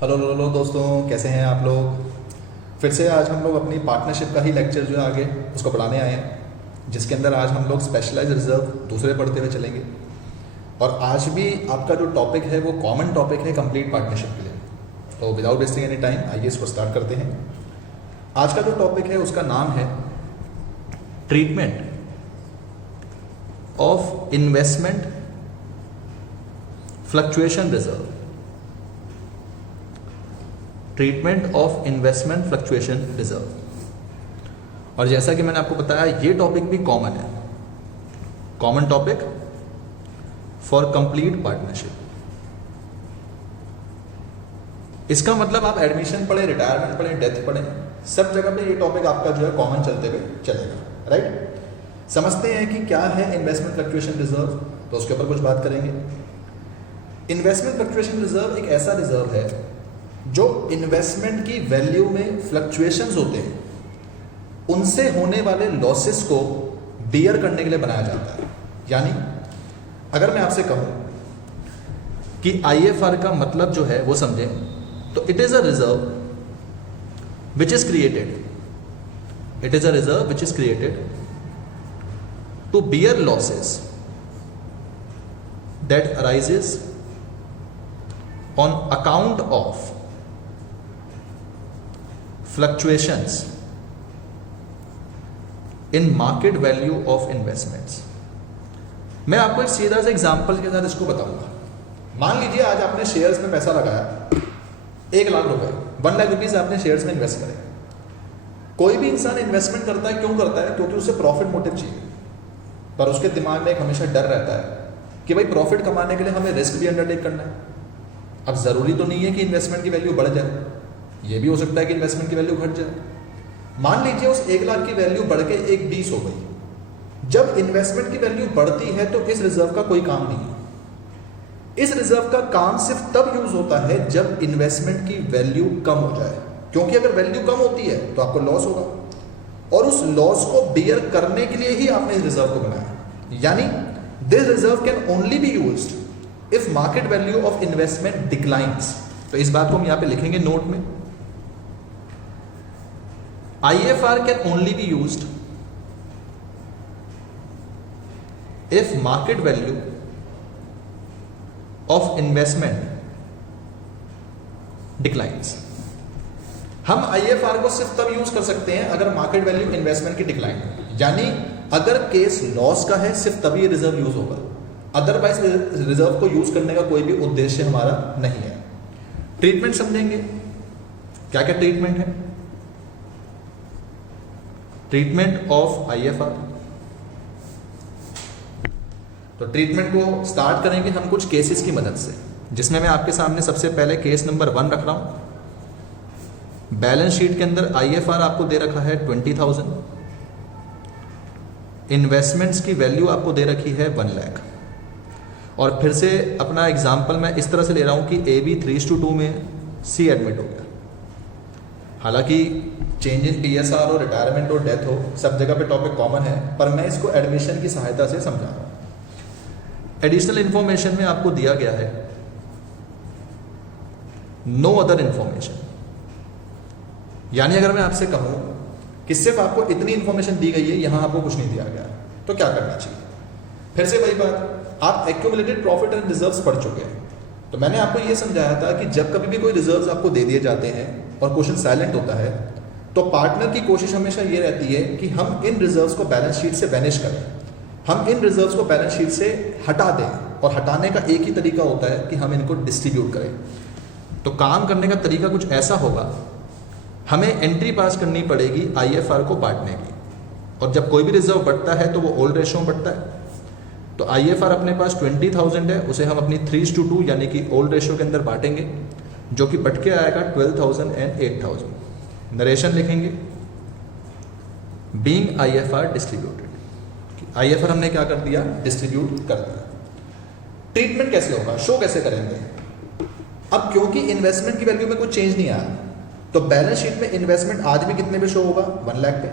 Hello hello दोस्तों, कैसे हैं आप लोग। फिर से आज हम लोग अपनी पार्टनरशिप का ही लेक्चर जो है आगे उसको बढ़ाने आए हैं, जिसके अंदर आज हम लोग स्पेशलाइज रिजर्व दूसरे पढ़ते हुए चलेंगे। और आज भी आपका जो टॉपिक है वो कॉमन टॉपिक है कंप्लीट पार्टनरशिप के लिए। तो विदाउट वेस्टिंग एनी टाइम आइए इसको स्टार्ट करते हैं। आज का जो टॉपिक है उसका नाम है treatment of investment fluctuation reserve. Treatment of investment fluctuation reserve. और जैसा कि मैंने आपको बताया, ये टॉपिक भी कॉमन है, common topic for complete partnership. इसका मतलब आप एडमिशन पढ़े, रिटायरमेंट पढ़े, डेथ पढ़े, सब जगह पे ये टॉपिक आपका जो है कॉमन चलते हुए चलेगा। राइट, समझते हैं कि क्या है इन्वेस्टमेंट फ्लक्चुएशन रिजर्व, तो उसके ऊपर कुछ बात करेंगे। इन्वेस्टमेंट फ्लक्चुएशन रिजर्व एक ऐसा रिजर्व है जो इन्वेस्टमेंट की वैल्यू में फ्लक्चुएशंस होते हैं, उनसे होने वाले लॉसेस को बियर करने के लिए बनाया जाता है। यानी अगर मैं आपसे कहूं कि आईएफआर का मतलब जो है वो समझें, तो it is a reserve which is created, it is a reserve which is created to bear losses that arises on account of fluctuations in market value of investments। मैं आपको एक सीधा सा एग्जांपल के साथ इसको बताऊंगा। मान लीजिए आज आपने शेयर्स में पैसा लगाया 1 लाख रुपए, 1 लाख रुपीज आपने शेयर्स में इन्वेस्ट करे। कोई भी इंसान इन्वेस्टमेंट करता है, क्यों करता है? क्योंकि उसे प्रॉफिट मोटिव चाहिए, पर उसके दिमाग में एक हमेशा डर रहता है कि भाई प्रॉफिट कमाने के लिए हमें रिस्क भी अंडरटेक करना है। अब जरूरी तो नहीं है कि इन्वेस्टमेंट की वैल्यू बढ़ जाए, ये भी हो सकता है कि इन्वेस्टमेंट की वैल्यू घट जाए। मान लीजिए उस 1 लाख की वैल्यू बढ़ के 1,20 हो गई। जब इन्वेस्टमेंट की वैल्यू बढ़ती है तो इस रिजर्व का कोई काम नहीं है। इस रिजर्व का काम सिर्फ तब यूज होता है जब इन्वेस्टमेंट की वैल्यू कम हो जाए, क्योंकि अगर वैल्यू कम होती है तो आपको लॉस होगा, और उस लॉस को बियर करने के लिए ही आपने इस रिजर्व को बनाया। यानी this reserve can only be used if market value of investment declines. तो इस बात को हम यहां पे लिखेंगे नोट में, IFR can only be used if market value of investment declines. हम IFR को सिर्फ तब यूज कर सकते हैं अगर मार्केट वैल्यू इन्वेस्टमेंट की डिक्लाइन, यानी अगर केस लॉस का है सिर्फ तभी रिजर्व यूज होगा, अदरवाइज रिजर्व को यूज करने का कोई भी उद्देश्य हमारा नहीं है। ट्रीटमेंट समझेंगे, क्या क्या ट्रीटमेंट है। Treatment of IFR। तो ट्रीटमेंट को स्टार्ट करेंगे हम कुछ केसेस की मदद से, जिसमें मैं आपके सामने सबसे पहले केस नंबर 1 रख रहा हूं। बैलेंस शीट के अंदर IFR आपको दे रखा है 20,000, इन्वेस्टमेंट्स की वैल्यू आपको दे रखी है 1 लाख। और फिर से अपना एग्जाम्पल मैं इस तरह से ले रहा हूं कि AB 3:2 में C एडमिट हो गया। हालांकि चेंज इन TSR हो, रिटायरमेंट हो, डेथ हो, सब जगह पे टॉपिक कॉमन है, पर मैं इसको एडमिशन की सहायता से समझा रहा हूं। एडिशनल इंफॉर्मेशन में आपको दिया गया है नो अदर इंफॉर्मेशन। यानी अगर मैं आपसे कहूं कि सिर्फ आपको इतनी इंफॉर्मेशन दी गई है, यहां आपको कुछ नहीं दिया गया, तो क्या करना चाहिए? फिर से वही बात, आप एक्यूमुलेटेड प्रॉफिट एंड रिजर्व्स पढ़ चुके हैं, तो मैंने आपको यह समझाया था कि जब कभी भी कोई रिजर्व्स आपको दे दिए जाते हैं और क्वेश्चन साइलेंट होता है, तो पार्टनर की कोशिश हमेशा ये रहती है कि हम इन रिजर्व्स को बैलेंस शीट से वैनिश करें, हम इन रिजर्व्स को बैलेंस शीट से हटा दें। और हटाने का एक ही तरीका होता है कि हम इनको डिस्ट्रीब्यूट करें। तो काम करने का तरीका कुछ ऐसा होगा, हमें एंट्री पास करनी पड़ेगी IFR को बांटने की, और जब कोई भी रिजर्व बढ़ता है तो वो ओल्ड रेशियो में बढ़ता है। तो IFR अपने पास 20,000 है, उसे हम अपनी 3:2 यानी कि ओल्ड रेशियो के अंदर बांटेंगे, जो कि बढ़ के आएगा 12,000 एंड 8,000। नरेशन लिखेंगे बीइंग IFR डिस्ट्रीब्यूटेड। IFR हमने क्या कर दिया? डिस्ट्रीब्यूट कर दिया। ट्रीटमेंट कैसे होगा, शो कैसे करेंगे? अब क्योंकि इन्वेस्टमेंट की वैल्यू में कोई चेंज नहीं आया, तो बैलेंस शीट में इन्वेस्टमेंट आज भी कितने पे शो होगा? 1 लाख पे।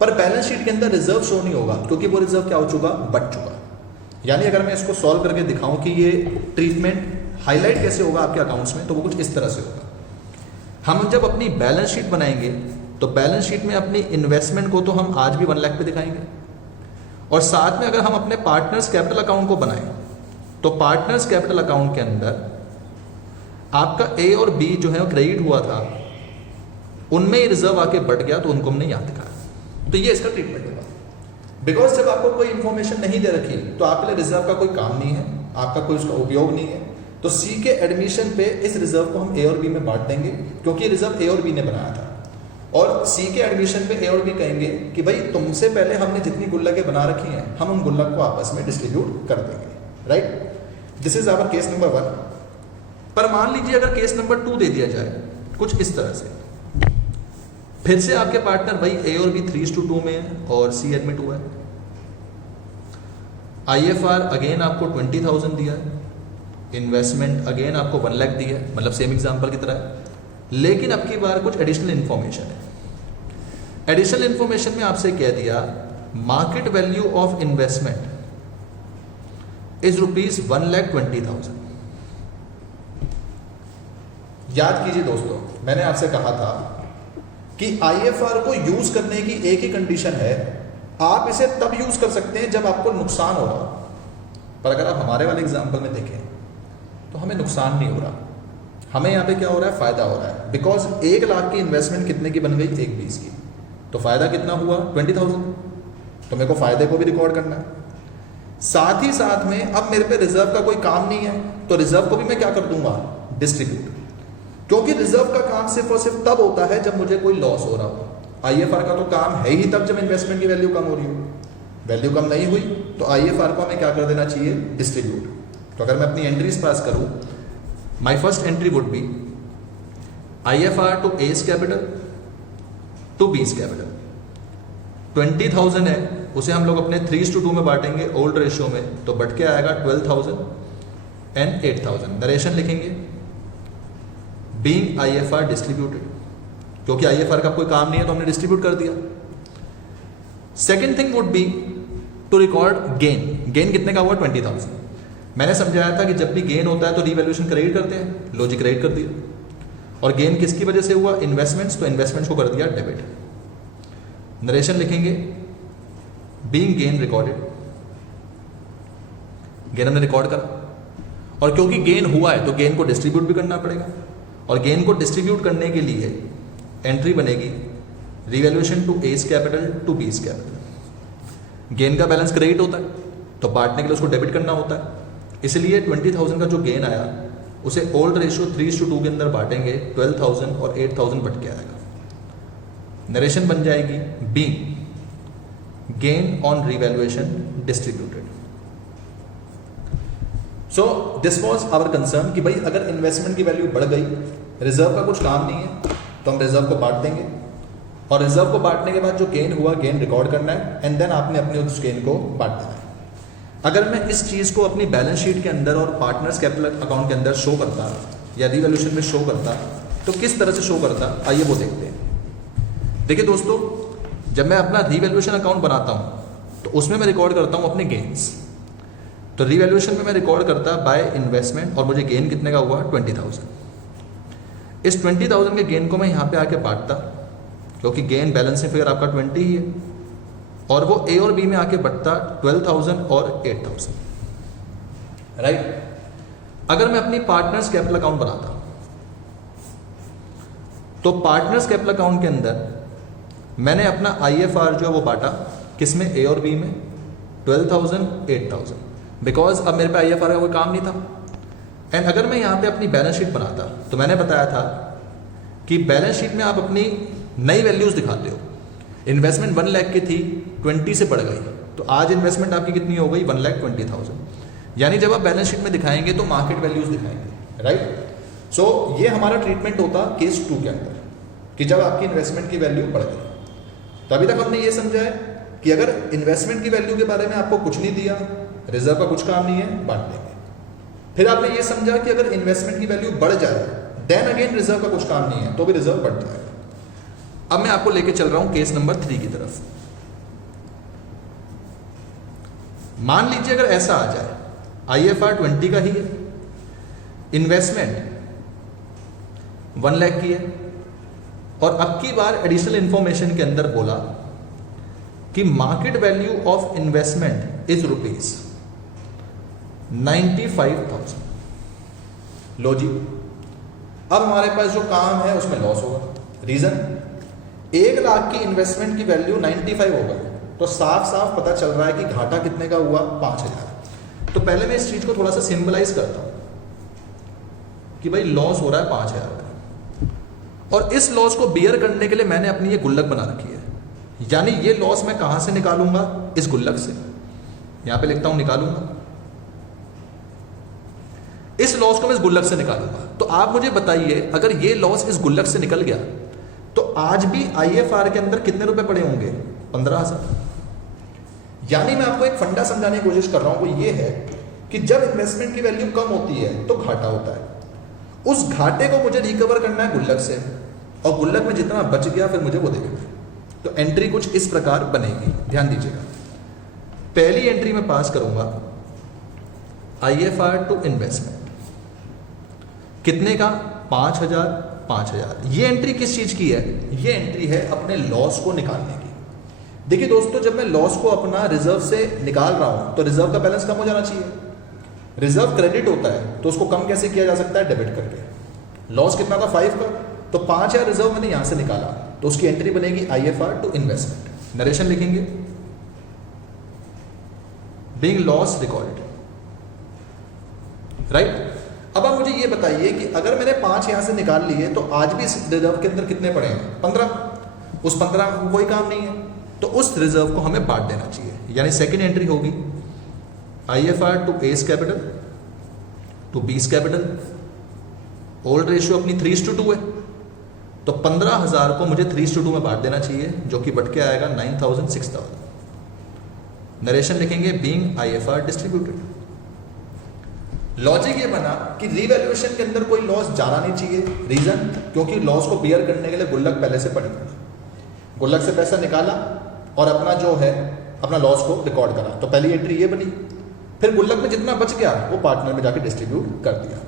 पर बैलेंस शीट के अंदर रिजर्व शो नहीं होगा, क्योंकि वो रिजर्व क्या हो चुका? बढ़ चुका। यानी अगर मैं इसको सॉल्व करके दिखाऊं कि ये ट्रीटमेंट हाईलाइट कैसे होगा आपके अकाउंट्स में, तो वो कुछ इस तरह से होगा। हम जब अपनी बैलेंस शीट बनाएंगे तो बैलेंस शीट में अपनी इन्वेस्टमेंट को तो हम आज भी 1 लाख पे दिखाएंगे, और साथ में अगर हम अपने पार्टनर्स कैपिटल अकाउंट को बनाएं तो पार्टनर्स कैपिटल अकाउंट के अंदर आपका ए और बी जो है क्रेडिट हुआ था, उनमें ही रिजर्व आके बढ़ गया तो उनको हमने यहाँ दिखाया। तो ये इसका ट्रीटमेंट होगा। बिकॉज जब आपको कोई इंफॉर्मेशन नहीं दे रखी तो आपके लिए रिजर्व का कोई काम नहीं है, आपका कोई उसका उपयोग नहीं है, तो सी के एडमिशन पे इस रिजर्व को हम ए और बी में बांट देंगे, क्योंकि ये रिजर्व ए और बी ने बनाया था। और सी के एडमिशन पे ए और बी कहेंगे कि भाई तुमसे पहले हमने जितनी गुल्लकें बना रखी हैं हम उन गुल्लक को आपस में डिस्ट्रीब्यूट कर देंगे। Right, this is our case number 1। पर मान लीजिए अगर केस नंबर 2 दे दिया जाए कुछ इस तरह से, फिर से आपके पार्टनर भाई ए और बी 3:2 में है और सी एडमिट हुआ है। IFR अगेन आपको 20,000 दिया है, इन्वेस्टमेंट अगेन आपको 1 लाख दिया है, मतलब सेम एग्जांपल की तरह है, लेकिन अब की बार कुछ एडिशनल इन्फॉर्मेशन है। एडिशनल इन्फॉर्मेशन में आपसे कह दिया market value of investment is ₹1,20,000। याद कीजिए दोस्तों, मैंने आपसे कहा था कि IFR को यूज करने की एक ही कंडीशन है, आप इसे तब यूज कर सकते हैं जब आपको नुकसान हो रहा। पर अगर आप हमारे वाले एग्जांपल में देखें तो हमें नुकसान नहीं हो रहा, हमें यहाँ पे क्या हो रहा है, फायदा हो रहा है। बिकॉज 1 लाख की इन्वेस्टमेंट कितने की बन गई, 1,20 की, तो फायदा कितना हुआ 20,000, तो मेरे को फायदे को भी रिकॉर्ड करना है। साथ ही साथ में अब मेरे पे रिजर्व का कोई काम नहीं है, तो रिजर्व को भी मैं क्या कर दूंगा, डिस्ट्रीब्यूट, क्योंकि रिजर्व का काम सिर्फ और सिर्फ तब होता है जब मुझे कोई लॉस हो रहा हो। IFR का तो काम है ही तब जब इन्वेस्टमेंट की वैल्यू कम हो रही हो। वैल्यू कम नहीं हुई तो IFR को हमें क्या कर देना चाहिए, डिस्ट्रीब्यूट। तो अगर मैं अपनी एंट्रीज पास करूं, my first entry would be IFR to A's capital to B's capital. 20,000 है, उसे हम लोग अपने 3:2 में बांटेंगे ओल्ड रेशियो में, तो बढ़ के आएगा 12,000 एंड 8,000। नरेशन लिखेंगे बीइंग IFR डिस्ट्रीब्यूटेड, क्योंकि IFR का कोई काम नहीं है तो हमने डिस्ट्रीब्यूट कर दिया। Second thing would be to record gain. Gain कितने का हुआ, 20,000। मैंने समझाया था कि जब भी गेन होता है तो रीवैल्यूएशन क्रेडिट करते हैं, लॉजिक क्रेडिट कर दिया। और गेन किसकी वजह से हुआ, इन्वेस्टमेंट्स, तो इन्वेस्टमेंट्स को कर दिया डेबिट। नरेशन लिखेंगे बीइंग गेन रिकॉर्डेड, गेन हमने रिकॉर्ड करा, और क्योंकि गेन हुआ है तो गेन को डिस्ट्रीब्यूट भी करना पड़ेगा, और गेन को डिस्ट्रीब्यूट करने के लिए एंट्री बनेगी revaluation to A's capital to B's capital. Gain का बैलेंस क्रेडिट होता है तो बांटने के लिए उसको डेबिट करना होता है, इसलिए 20,000 का जो गेन आया उसे ओल्ड रेशियो 3:2 के अंदर बांटेंगे, 12,000 और 8,000 बढ़ के आएगा। नरेशन बन जाएगी being gain on revaluation distributed. So this was our concern कि भाई अगर इन्वेस्टमेंट की वैल्यू बढ़ गई, रिजर्व का कुछ काम नहीं है, तो हम रिजर्व को बांट देंगे, और रिजर्व को बांटने के बाद जो गेन हुआ, गेन रिकॉर्ड करना है, एंड देन आपने अपने उस गेन को बांट देना है। अगर मैं इस चीज़ को अपनी बैलेंस शीट के अंदर और पार्टनर्स कैपिटल अकाउंट के अंदर शो करता या रीवैल्यूएशन में शो करता, तो किस तरह से शो करता, आइए वो देखते हैं। देखिए दोस्तों, जब मैं अपना रीवैल्यूएशन अकाउंट बनाता हूँ तो उसमें मैं रिकॉर्ड करता हूँ अपने गेन्स। तो रीवैल्यूएशन में मैं रिकॉर्ड करता बाय इन्वेस्टमेंट, और मुझे गेन कितने का हुआ, 20,000। इस 20,000 के गेन को मैं यहाँ पे आके बांटता, क्योंकि गेन बैलेंसिंग फिगर आपका 20 ही है, और वो A और B में आके बढ़ता 12,000 और 8,000। राइट, अगर मैं अपनी पार्टनर्स कैपिटल अकाउंट बनाता तो पार्टनर्स कैपिटल अकाउंट के अंदर मैंने अपना IFR जो है वो बांटा किसमें, A और B में, 12,000 8,000, बिकॉज अब मेरे पे IFR का कोई काम नहीं था। एंड अगर मैं यहाँ पे अपनी बैलेंस शीट बनाता तो मैंने बताया था कि बैलेंस शीट में आप अपनी नई वैल्यूज दिखाते हो। इन्वेस्टमेंट 1 लाख की थी, 20 से बढ़ गई, तो आज इन्वेस्टमेंट आपकी कितनी हो गई, 1,20,000। यानी जब आप बैलेंस शीट में दिखाएंगे तो मार्केट वैल्यूज दिखाएंगे। राइट, सो ये हमारा ट्रीटमेंट होता केस 2 के अंदर, कि जब आपकी इन्वेस्टमेंट की वैल्यू बढ़ गई। तो अभी तक हमने ये समझा है कि अगर इन्वेस्टमेंट की वैल्यू के बारे में आपको कुछ नहीं दिया, रिजर्व का कुछ काम नहीं है, बांट देंगे। फिर आपने ये समझा कि अगर इन्वेस्टमेंट की वैल्यू बढ़ जाए, देन अगेन रिजर्व का कुछ काम नहीं है, तो भी रिजर्व बढ़ जाएगा। अब मैं आपको लेके चल रहा हूं केस नंबर 3 की तरफ। मान लीजिए अगर ऐसा आ जाए, IFR 20 का ही है, इन्वेस्टमेंट 1 लाख की है और अब की बार एडिशनल इंफॉर्मेशन के अंदर बोला कि market value of investment is ₹95,000। लो जी, अब हमारे पास जो काम है उसमें लॉस होगा। रीजन, 1 लाख की इन्वेस्टमेंट की वैल्यू 95 हो गई, तो साफ साफ पता चल रहा है कि घाटा कितने का हुआ, 5,000। तो पहले मैं इस चीज को थोड़ा सा सिंबलाइज करता हूं कि भाई लॉस हो रहा है 5,000 का, और इस लॉस को बियर करने के लिए मैंने अपनी ये गुल्लक बना रखी है। यानी ये लॉस मैं कहां से निकालूंगा, इस गुल्लक से। यहां पे लिखता हूं निकालूंगा, इस लॉस को मैं इस गुल्लक से निकालूंगा। तो आप मुझे बताइए, अगर ये लॉस इस गुल्लक से निकल गया तो आज भी IFR के अंदर कितने रुपए पड़े होंगे, 15,000। यानी मैं आपको एक फंडा समझाने की कोशिश कर रहा हूं, वो ये है कि जब इन्वेस्टमेंट की वैल्यू कम होती है तो घाटा होता है। उस घाटे को मुझे रिकवर करना है गुल्लक से, और गुल्लक में जितना बच गया फिर मुझे वो देखना है। तो एंट्री कुछ इस प्रकार बनेगी, ध्यान दीजिएगा। पहली एंट्री में पास करूंगा IFR टू इन्वेस्टमेंट, कितने का, 5,000 5,000। ये एंट्री किस चीज की है, ये एंट्री है अपने लॉस को निकालने की। देखिए दोस्तों, जब मैं लॉस को अपना रिजर्व से निकाल रहा हूं तो रिजर्व का बैलेंस कम हो जाना चाहिए। रिजर्व क्रेडिट होता है तो उसको कम कैसे किया जा सकता है, डेबिट करके। लॉस कितना था, 5 का, तो 5,000 रिजर्व मैंने यहां से निकाला, तो उसकी एंट्री बनेगी IFR टू इन्वेस्टमेंट। नरेशन लिखेंगे, बीइंग लॉस रिकॉर्डेड, राइट। अब आप मुझे ये बताइए कि अगर मैंने 5 यहां से निकाल लिए तो आज भी इस रिजर्व के अंदर कितने पड़े हैं, 15। उस 15 को कोई काम नहीं है, तो उस रिजर्व को हमें बांट देना चाहिए। यानी सेकेंड एंट्री होगी IFR to A's capital to B's capital. Old ratio अपनी 3:2 है, तो 15,000 को मुझे 3:2 में बांट देना चाहिए, जो कि बट के आएगा 9,000 6,000। नरेशन लिखेंगे, बीइंग IFR डिस्ट्रीब्यूटेड। लॉजिक ये बना कि रीवैल्यूएशन के अंदर कोई लॉस जाना नहीं चाहिए। रीजन, क्योंकि लॉस को बियर करने के लिए गुल्लक पहले से पड़ी थी। गुल्लक से पैसा निकाला और अपना जो है अपना लॉस को रिकॉर्ड करा, तो पहली एंट्री ये बनी। फिर गुल्लक में जितना बच गया वो पार्टनर में जाके डिस्ट्रीब्यूट कर दिया।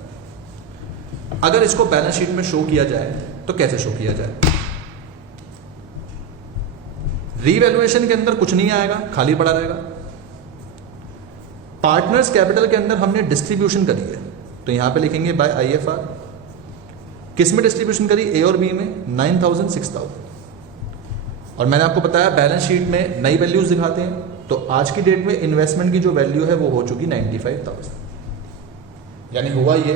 अगर इसको बैलेंस शीट में शो किया जाए तो कैसे शो किया जाए, रीवैल्यूएशन के अंदर कुछ नहीं आएगा, खाली पड़ा रहेगा। पार्टनर्स कैपिटल के अंदर हमने डिस्ट्रीब्यूशन करी है, तो यहां पे लिखेंगे बाय IFR। किस में डिस्ट्रीब्यूशन करी, A और B में, 9,000 6,000। और मैंने आपको बताया बैलेंस शीट में नई वैल्यूज दिखाते हैं, तो आज की डेट में इन्वेस्टमेंट की जो वैल्यू है वो हो चुकी 95,000। यानी हुआ ये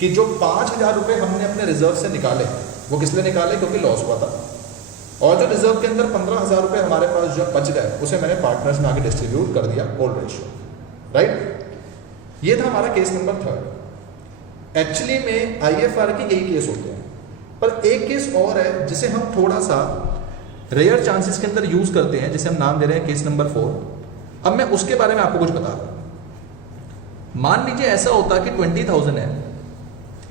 कि जो 5,000 रुपए हमने अपने रिजर्व से निकाले, वो किस लिए निकाले, क्योंकि लॉस हुआ था। और जो रिजर्व के अंदर 15,000 रुपए हमारे पास जो बच गए, उसे मैंने पार्टनर्स में आगे डिस्ट्रीब्यूट कर दिया, ओल्ड रेशियो, राइट। ये था हमारा केस नंबर 3। एक्चुअली में IFR के यही केस होते हैं, पर एक केस और है जिसे हम थोड़ा सा रेयर चांसेस के अंदर यूज करते हैं, जिसे हम नाम दे रहे हैं केस नंबर 4। अब मैं उसके बारे में आपको कुछ बता रहा हूं। मान लीजिए ऐसा होता कि 20,000 है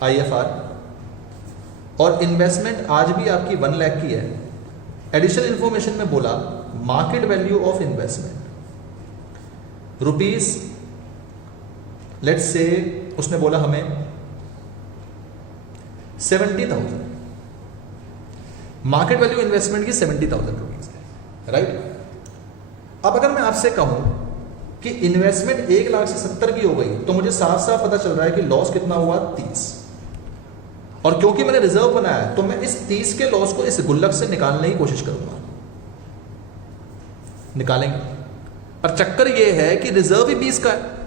IFR और इन्वेस्टमेंट आज भी आपकी 1 लाख की है। एडिशनल इंफॉर्मेशन में बोला market value of investment rupees, let's say उसने बोला हमें 70,000। मार्केट वैल्यू इन्वेस्टमेंट की 70,000 रुपीज है, राइट। अब अगर मैं आपसे कहूं कि इन्वेस्टमेंट 1,70,000 की हो गई, तो मुझे साफ साफ पता चल रहा है कि लॉस कितना हुआ, 30। और क्योंकि मैंने रिजर्व बनाया है, तो मैं इस 30 के लॉस को इस गुल्लक से निकालने की कोशिश करूंगा, निकालेंगे। पर चक्कर यह है कि रिजर्व ही 20 का है।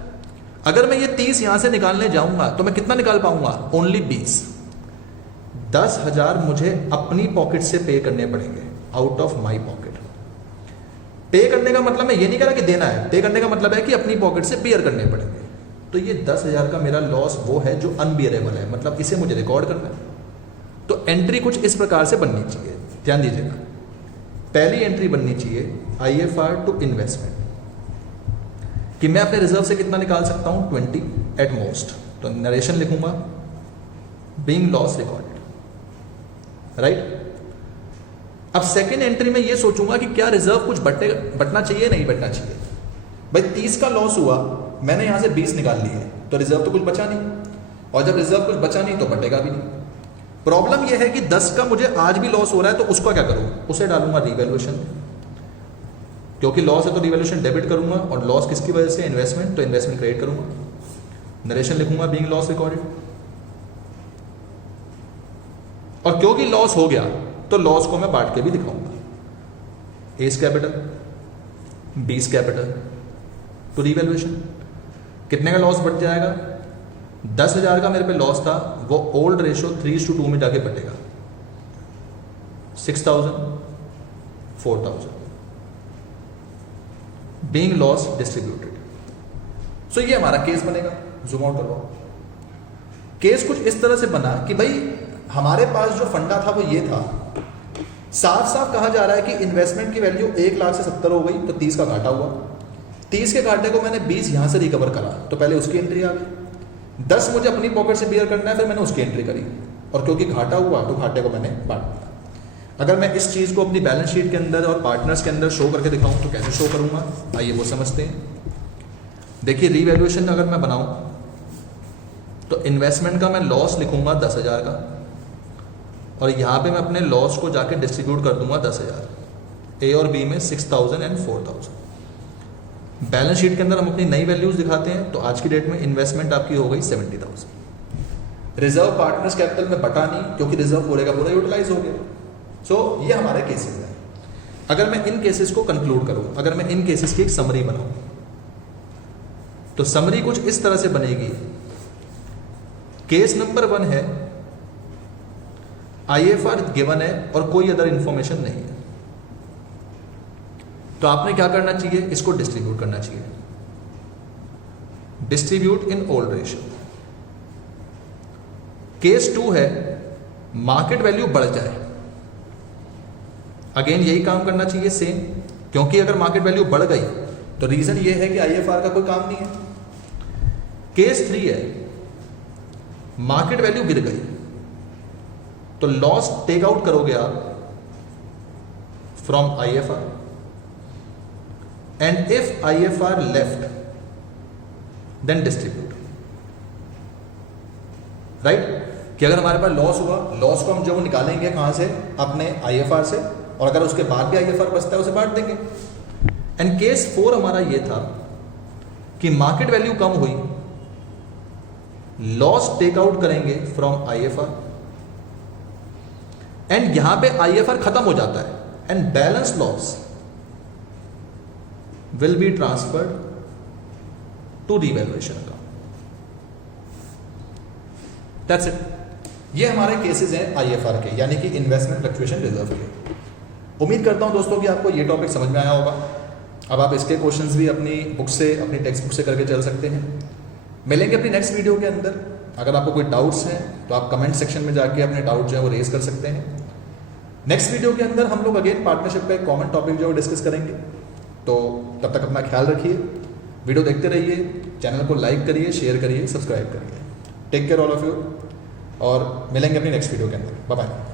अगर मैं ये 30 यहां से निकालने जाऊंगा तो मैं कितना निकाल पाऊंगा, ओनली 20। 10,000 मुझे अपनी पॉकेट से पे करने पड़ेंगे, आउट ऑफ माई पॉकेट। पे करने का मतलब मैं ये नहीं कह रहा कि देना है, पे करने का मतलब है कि अपनी पॉकेट से बियर करने पड़ेंगे। तो ये 10,000 का मेरा लॉस वो है जो अनबियरेबल है, मतलब इसे मुझे रिकॉर्ड करना है। तो एंट्री कुछ इस प्रकार से बननी चाहिए, ध्यान दीजिएगा। पहली एंट्री बननी चाहिए IFR टू इन्वेस्टमेंट, कि मैं अपने रिजर्व से कितना निकाल सकता हूं, 20 एट मोस्ट। तो नरेशन लिखूंगा, बीइंग लॉस रिकॉर्डेड, राइट। अब सेकेंड एंट्री में ये सोचूंगा कि क्या रिजर्व कुछ बटना चाहिए, नहीं बटना चाहिए। भाई 30 का लॉस हुआ, मैंने यहां से 20 निकाल लिए, तो रिजर्व तो कुछ बचा नहीं। और जब रिजर्व कुछ बचा नहीं तो बटेगा भी नहीं। प्रॉब्लम यह है कि 10 का मुझे आज भी लॉस हो रहा है, तो उसका क्या करूँ? उसे डालूंगा रीवैल्यूएशन में, क्योंकि लॉस है तो रीवैल्यूएशन डेबिट करूंगा, और लॉस किसकी वजह से? इन्वेस्टमेंट, तो इन्वेस्टमेंट क्रेडिट करूंगा। नरेशन लिखूंगा बीइंग लॉस रिकॉर्डेड, और क्योंकि लॉस हो गया तो लॉस को मैं बांट के भी दिखाऊंगा। A's capital, B's capital to revaluation. कितने का लॉस बढ़ जाएगा? 10,000 का मेरे पे लॉस था, वो ओल्ड रेशो 3:2 में जाके बटेगा 6,000, 4,000 बीइंग लॉस डिस्ट्रीब्यूटेड। सो ये हमारा केस बनेगा। जूम आउट करवाओ। केस कुछ इस तरह से बना कि भाई हमारे पास जो फंडा था वो ये था, साफ साफ कहा जा रहा है कि इन्वेस्टमेंट की वैल्यू 1 लाख से 70 हो गई, तो 30 का घाटा हुआ। 30 के घाटे को मैंने 20 यहां से रिकवर करा, तो पहले उसकी एंट्री आ गई। 10 मुझे अपनी पॉकेट से बियर करना है, फिर मैंने उसकी एंट्री करी, और क्योंकि घाटा हुआ तो घाटे को मैंने बांट दिया। अगर मैं इस चीज़ को अपनी बैलेंस शीट के अंदर और पार्टनर्स के अंदर शो करके दिखाऊं तो कैसे शो करूंगा, आइए वो समझते हैं। देखिए रीवैल्यूएशन अगर मैं बनाऊं तो इन्वेस्टमेंट का मैं लॉस लिखूंगा 10,000 का, और यहाँ पे मैं अपने लॉस को जाके डिस्ट्रीब्यूट कर दूंगा 10,000, ए और बी में 6,000 एंड 4,000। बैलेंस शीट के अंदर हम अपनी नई वैल्यूज दिखाते हैं, तो आज की डेट में इन्वेस्टमेंट आपकी हो गई 70,000। रिजर्व पार्टनर्स कैपिटल में बटा नहीं, क्योंकि रिजर्व पूरे का पूरा यूटिलाइज हो गया। सो ये हमारे केसेस हैं। अगर मैं इन केसेस को कंक्लूड करूं, अगर मैं इन केसेस की एक समरी बनाऊं, तो समरी कुछ इस तरह से बनेगी। केस नंबर 1 है, IFR गिवन है और कोई अदर इंफॉर्मेशन नहीं है, तो आपने क्या करना चाहिए? इसको डिस्ट्रीब्यूट करना चाहिए। Distribute in old ratio. Case 2 है, मार्केट वैल्यू बढ़ जाए, अगेन यही काम करना चाहिए सेम, क्योंकि अगर मार्केट वैल्यू बढ़ गई तो रीजन ये है कि IFR का कोई काम नहीं है। केस 3 है, मार्केट वैल्यू गिर गई, तो लॉस टेक आउट करोगे आप from IFR, and if IFR left then distribute. Right? कि अगर हमारे पास लॉस हुआ, लॉस को हम जो निकालेंगे कहां से? अपने IFR से, और अगर उसके बाद भी IFR बचता है उसे बांट देंगे। एंड केस 4 हमारा ये था कि मार्केट वैल्यू कम हुई, लॉस टेक आउट करेंगे फ्रॉम IFR, एंड यहां पे IFR खत्म हो जाता है, and balance loss will be transferred to revaluation account. That's it. ये हमारे केसेस हैं IFR के, यानी कि इन्वेस्टमेंट फ्लक्चुएशन रिजर्व के। उम्मीद करता हूं दोस्तों कि आपको ये टॉपिक समझ में आया होगा। अब आप इसके क्वेश्चंस भी अपनी बुक से, अपनी टेक्स्ट बुक से करके चल सकते हैं। मिलेंगे अपनी नेक्स्ट वीडियो के अंदर। अगर आपको कोई डाउट्स हैं तो आप कमेंट सेक्शन में जाके अपने डाउट जो है वो रेज कर सकते हैं। नेक्स्ट वीडियो के अंदर हम लोग अगेन पार्टनरशिप का एक कॉमन टॉपिक जो है डिस्कस करेंगे। तो तब तक अपना ख्याल रखिए, वीडियो देखते रहिए, चैनल को लाइक करिए, शेयर करिए, सब्सक्राइब करिए। Take care all of you, और मिलेंगे अपनी नेक्स्ट वीडियो के अंदर। Bye bye.